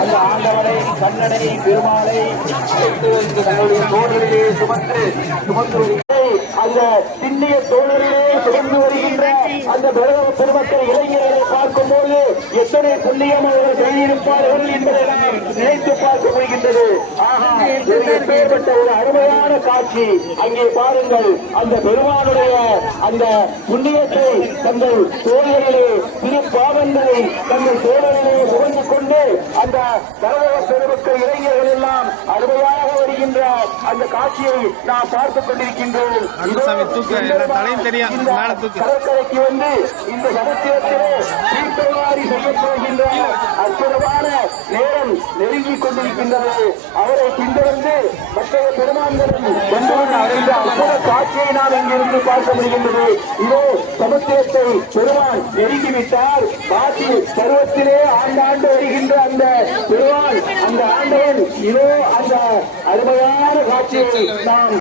அந்த ஆண்டவனை கண்ணனை பெருமாளை தங்களுடைய தோழர்களே சுமந்து அந்த திண்ணிய தோழர்களே சுமந்து வருகின்ற அந்த பெருமக்கள் இளைஞர்களை பார்க்கும் போது எத்தனை புண்ணியம் அவர்கள் செய்திருப்பார்கள் என்பதை நாம் நினைத்து பார்க்க முடிகின்றது. ஏற்பட்ட ஒரு அருமையான காட்சி அங்கே பாருங்கள். அந்த பெருமானுடைய அந்த புண்ணியத்தை தங்கள் தோழர்களே திரு பாவங்களை தங்கள் தோழர்களே சுமந்து கொண்டு அந்த கரவ பெருமக்கள் இளைஞர்கள் எல்லாம் அருமையாக வருகின்ற அந்த காட்சியை நாம் பார்த்துக் கொண்டிருக்கின்றோம். கடற்கரைக்கு வந்து இந்த சமுத்திரத்திலே தீர்த்தவாரி செய்யப்படுகின்ற அற்புதமான நேரம் நெருங்கிக் கொண்டிருக்கின்றது. அவரை பின்தொடர்ந்து மற்ற பெருமான்களும் அடைந்த அற்புத காட்சியை நாம் இங்கிருந்து பார்க்க முடிகின்றது. இதோ சமுத்திரத்தை பெருமான் நெருங்கிவிட்டார். பாட்டி பருவத்திலே ஆண்டாண்டு வருகின்ற அந்த பெருமான் அந்த ஆண்டவன் இதோ அந்த அருமையான காட்சியை நாம்